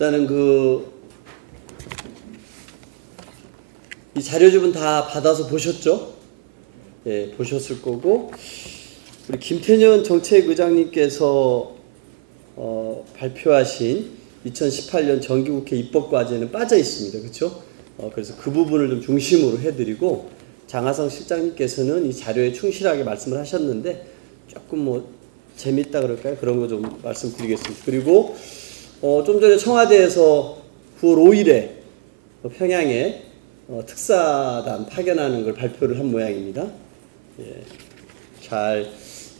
일단은 이 자료집은 다 받아서 보셨죠? 예, 보셨을 거고, 우리 김태년 정책의장님께서 발표하신 2018년 정기국회 입법과제는 빠져 있습니다. 그렇죠? 그래서 그 부분을 좀 중심으로 해드리고, 장하성 실장님께서는 이 자료에 충실하게 말씀을 하셨는데 조금 재밌다 그럴까요? 그런 거 좀 말씀드리겠습니다. 그리고 좀 전에 청와대에서 9월 5일에 평양에 특사단 파견하는 걸 발표를 한 모양입니다. 예, 잘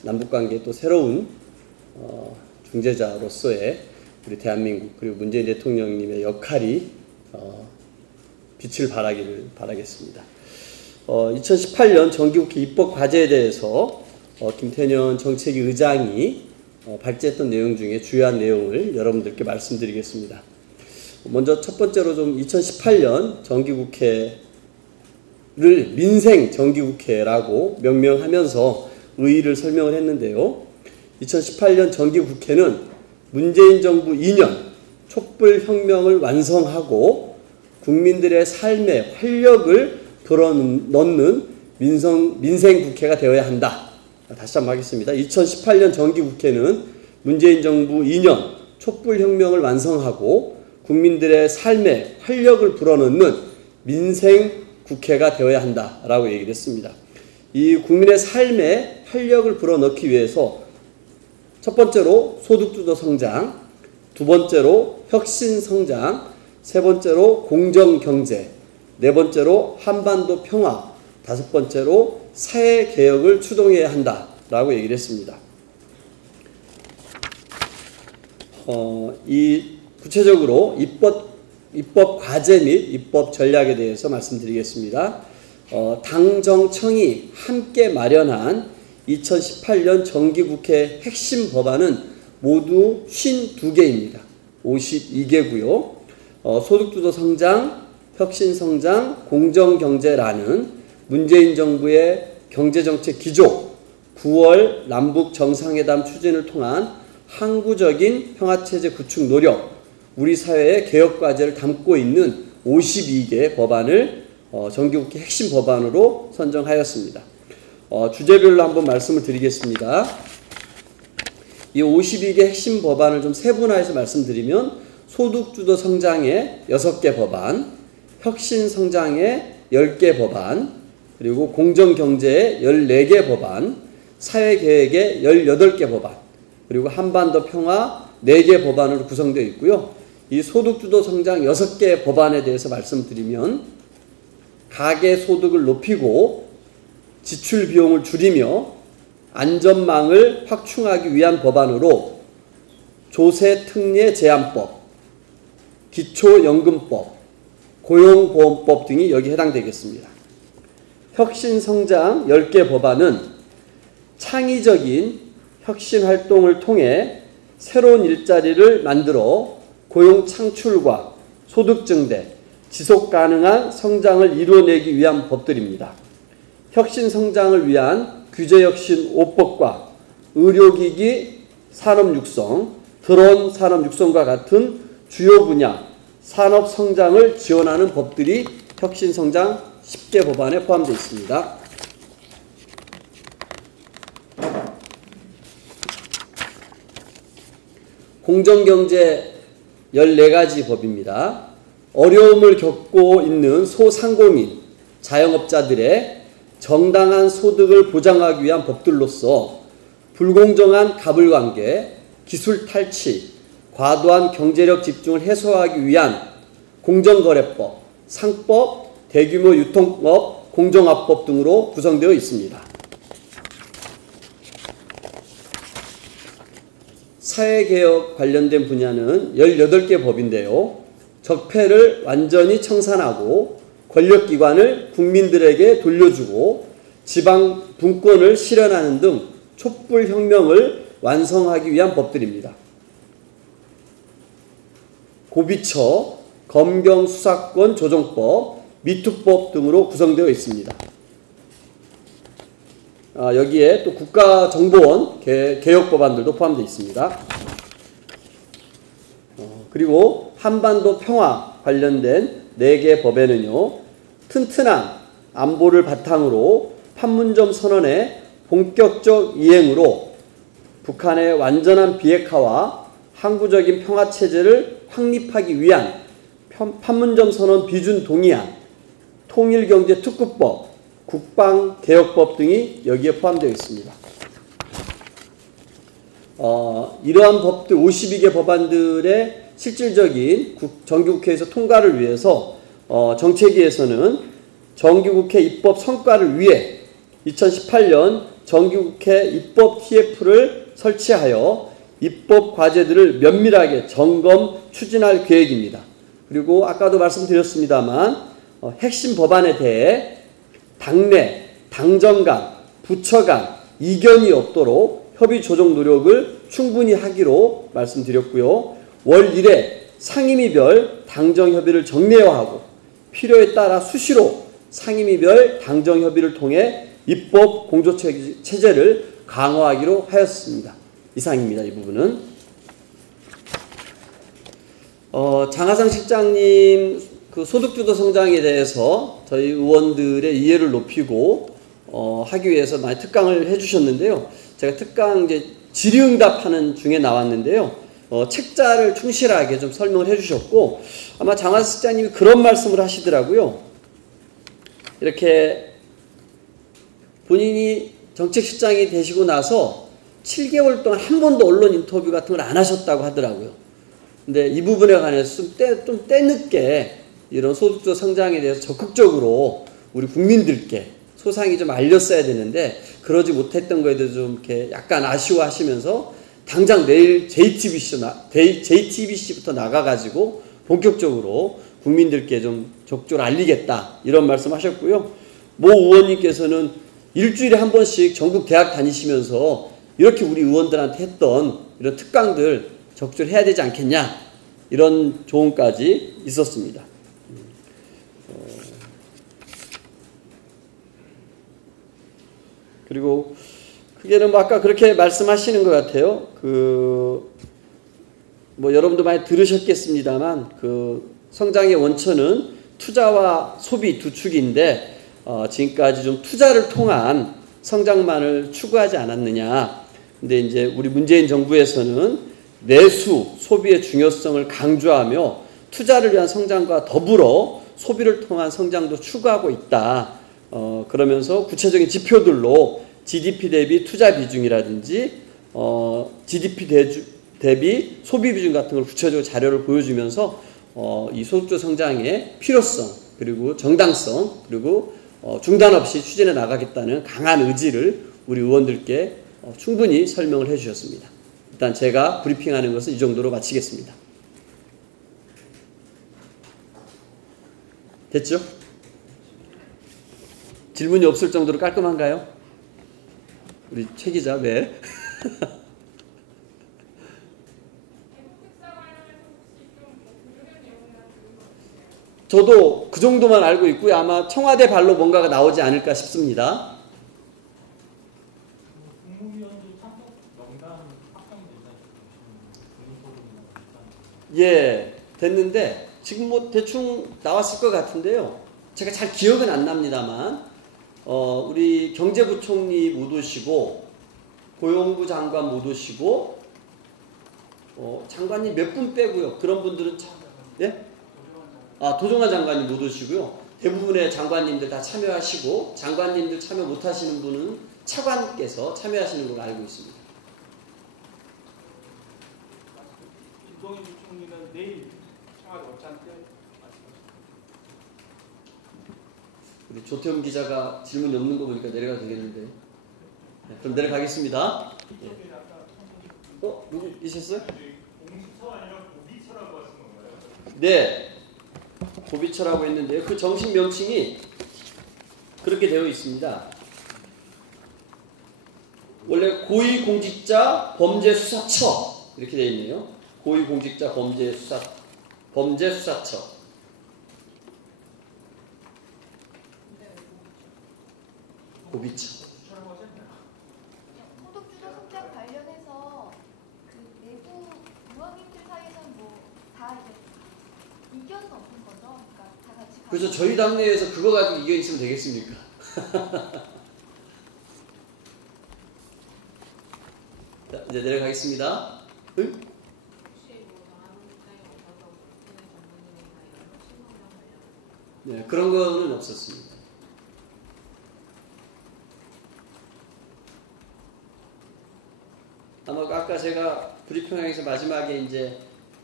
남북관계 또 새로운 중재자로서의 우리 대한민국 그리고 문재인 대통령님의 역할이 빛을 발하기를 바라겠습니다. 2018년 정기국회 입법 과제에 대해서 김태년 정책위 의장이 발제했던 내용 중에 주요한 내용을 여러분들께 말씀드리겠습니다. 먼저 첫 번째로 좀 2018년 정기국회를 민생 정기국회라고 명명하면서 의의를 설명을 했는데요. 2018년 정기국회는 문재인 정부 2년 촛불혁명을 완성하고 국민들의 삶에 활력을 불어넣는 민생국회가 되어야 한다. 다시 한번 하겠습니다. 2018년 정기국회는 문재인 정부 2년 촛불혁명을 완성하고 국민들의 삶에 활력을 불어넣는 민생국회가 되어야 한다라고 얘기를 했습니다. 이 국민의 삶에 활력을 불어넣기 위해서 첫 번째로 소득주도 성장, 두 번째로 혁신 성장, 세 번째로 공정경제, 네 번째로 한반도 평화, 다섯 번째로 사회개혁을 추동해야 한다라고 얘기를 했습니다. 이 구체적으로 입법 과제 및 입법 전략에 대해서 말씀드리겠습니다. 당정청이 함께 마련한 2018년 정기국회 핵심 법안은 모두 52개입니다. 52개고요. 소득주도 성장, 혁신성장, 공정경제라는 문재인 정부의 경제정책 기조, 9월 남북정상회담 추진을 통한 항구적인 평화체제 구축 노력, 우리 사회의 개혁과제를 담고 있는 52개 법안을 정기국회 핵심 법안으로 선정하였습니다. 주제별로 한번 말씀을 드리겠습니다. 이 52개 핵심 법안을 좀 세분화해서 말씀드리면 소득주도 성장의 6개 법안, 혁신성장의 10개 법안, 그리고 공정경제의 14개 법안, 사회계획의 18개 법안, 그리고 한반도 평화 4개 법안으로 구성되어 있고요. 이 소득주도 성장 6개 법안에 대해서 말씀드리면 가계소득을 높이고 지출 비용을 줄이며 안전망을 확충하기 위한 법안으로 조세특례 제한법, 기초연금법, 고용보험법 등이 여기 해당되겠습니다. 혁신성장 10개 법안은 창의적인 혁신활동을 통해 새로운 일자리를 만들어 고용 창출과 소득 증대, 지속가능한 성장을 이루어내기 위한 법들입니다. 혁신성장을 위한 규제혁신 5법과 의료기기 산업 육성, 드론 산업 육성과 같은 주요 분야 산업 성장을 지원하는 법들이 혁신성장 10개 법안에 포함되어 있습니다. 공정경제 14가지 법입니다. 어려움을 겪고 있는 소상공인, 자영업자들의 정당한 소득을 보장하기 위한 법들로서 불공정한 가불관계, 기술 탈취, 과도한 경제력 집중을 해소하기 위한 공정거래법, 상법, 대규모 유통법, 공정화법 등으로 구성되어 있습니다. 사회개혁 관련된 분야는 18개 법인데요. 적폐를 완전히 청산하고 권력기관을 국민들에게 돌려주고 지방 분권을 실현하는 등 촛불혁명을 완성하기 위한 법들입니다. 고비처, 검경수사권 조정법, 미투법 등으로 구성되어 있습니다. 여기에 또 국가정보원 개혁 법안들도 포함되어 있습니다. 그리고 한반도 평화 관련된 4개 법에는요, 튼튼한 안보를 바탕으로 판문점 선언의 본격적 이행으로 북한의 완전한 비핵화와 항구적인 평화체제를 확립하기 위한 판문점 선언 비준 동의안, 통일경제특구법, 국방개혁법 등이 여기에 포함되어 있습니다. 이러한 법들 52개 법안들의 실질적인 정기국회에서 통과를 위해서 정책위에서는 정기국회 입법 성과를 위해 2018년 정기국회 입법 TF를 설치하여 입법 과제들을 면밀하게 점검 추진할 계획입니다. 그리고 아까도 말씀드렸습니다만 핵심 법안에 대해 당내, 당정 간, 부처 간 이견이 없도록 협의 조정 노력을 충분히 하기로 말씀드렸고요. 월 1회 상임위별 당정 협의를 정례화하고 필요에 따라 수시로 상임위별 당정 협의를 통해 입법 공조체제를 강화하기로 하였습니다. 이상입니다. 이 부분은. 장하상 실장님 그 소득주도 성장에 대해서 저희 의원들의 이해를 높이고 하기 위해서 많이 특강을 해주셨는데요. 제가 특강 이제 질의응답하는 중에 나왔는데요. 책자를 충실하게 좀 설명을 해주셨고 아마 장하상 실장님이 그런 말씀을 하시더라고요. 이렇게 본인이 정책실장이 되시고 나서 7개월 동안 한 번도 언론 인터뷰 같은 걸 안 하셨다고 하더라고요. 근데 이 부분에 관해서 좀 때늦게 이런 소득주도 성장에 대해서 적극적으로 우리 국민들께 소상히 좀 알렸어야 되는데 그러지 못했던 거에 대해서 좀 이렇게 약간 아쉬워하시면서 당장 내일 JTBC부터 나가가지고 본격적으로 국민들께 좀 적극적으로 알리겠다 이런 말씀하셨고요. 모 의원님께서는 일주일에 한 번씩 전국 대학 다니시면서 이렇게 우리 의원들한테 했던 이런 특강들 적극적으로 해야 되지 않겠냐 이런 조언까지 있었습니다. 그리고 크게는 뭐 아까 그렇게 말씀하시는 것 같아요. 뭐 여러분도 많이 들으셨겠습니다만 성장의 원천은 투자와 소비 두 축인데 지금까지 좀 투자를 통한 성장만을 추구하지 않았느냐. 근데 이제 우리 문재인 정부에서는 내수, 소비의 중요성을 강조하며 투자를 위한 성장과 더불어 소비를 통한 성장도 추구하고 있다. 그러면서 구체적인 지표들로 GDP 대비 투자 비중이라든지 GDP 대비 소비 비중 같은 걸 구체적으로 자료를 보여주면서 이 소득주도 성장의 필요성 그리고 정당성 그리고 중단 없이 추진해 나가겠다는 강한 의지를 우리 의원들께 충분히 설명을 해 주셨습니다. 일단 제가 브리핑하는 것은 이 정도로 마치겠습니다. 됐죠? 질문이 없을 정도로 깔끔한가요? 우리 최 기자, 네. 저도 그 정도만 알고 있고요. 아마 청와대 발로 뭔가가 나오지 않을까 싶습니다. 예, 됐는데 지금 뭐 대충 나왔을 것 같은데요. 제가 잘 기억은 안 납니다만 우리 경제부총리 못 오시고 고용부 장관 못 오시고 장관님 몇 분 빼고요. 그런 분들은 예? 도종환 장관님 못 오시고요. 대부분의 장관님들 다 참여하시고 장관님들 참여 못 하시는 분은 차관께서 참여하시는 걸로 알고 있습니다. 김동연 부총리는 내일 청와대 업장때 말씀하십니다. 우리 조태훈 기자가 질문이 없는 거 보니까 내려가도 되겠는데. 네, 그럼 내려가겠습니다. 네. 누구 있었어요? 공수처가 아니라 고비처라고 하신 건가요? 네. 고비처라고 했는데요. 그 정식 명칭이 그렇게 되어 있습니다. 원래 고위공직자 범죄수사처 이렇게 되어 있네요. 고위공직자 범죄수사처. 고비처. 소득주도 성장 관련해서 그 내부 의원님들 사이에서는 뭐 다 이제 그래서 저희 당내에서 그거 가지고 이겨 있으면 되겠습니까? 자, 이제 내려가겠습니다. 응? 혹시 뭐 자한민국장이 없어서 인터넷 전문인이나 이런 신문이랑 관련 네, 그런 거는 없었습니다. 아마 아까 제가 브리핑에서 마지막에 이제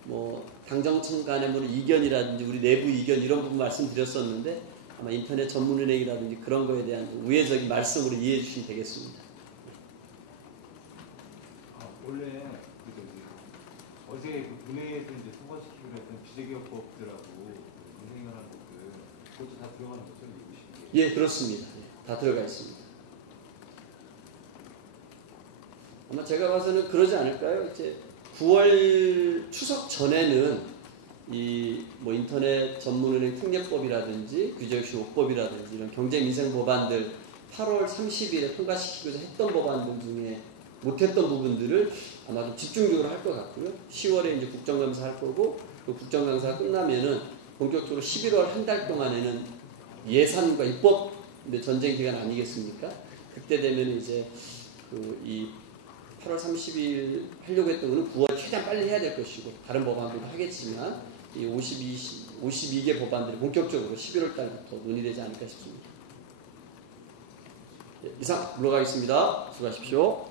뭐 당정청 간의 뭐 이견이라든지 우리 내부 이견 이런 부분 말씀드렸었는데 아마 인터넷 전문은행이라든지 그런 거에 대한 우회적인 말씀으로 이해해 주시면 되겠습니다. 아, 원래 그 저기 어제 그 은행에서 이제 통과시키기로 했던 비대기업법들하고 은행을 하는 것들 그것도 다 들어가는 거죠, 이것이? 예, 그렇습니다. 예, 다 들어가 있습니다. 아마 제가 봐서는 그러지 않을까요? 이제 9월 추석 전에는 이 뭐 인터넷 전문은행 특례법이라든지 규제역시5법이라든지 이런 경제민생 법안들 8월 30일에 통과시키고자 했던 법안들 중에 못했던 부분들을 아마 좀 집중적으로 할 것 같고요. 10월에 이제 국정감사 할 거고 그 국정감사 끝나면은 본격적으로 11월 한 달 동안에는 예산과 입법 전쟁 기간 아니겠습니까? 그때 되면 이제 이 8월 30일 하려고 했던 거는 9월 최대한 빨리 해야 될 것이고 다른 법안들도 하겠지만 이 52개 법안들이 본격적으로 11월 달부터 논의되지 않을까 싶습니다. 이상 물러가겠습니다. 수고하십시오.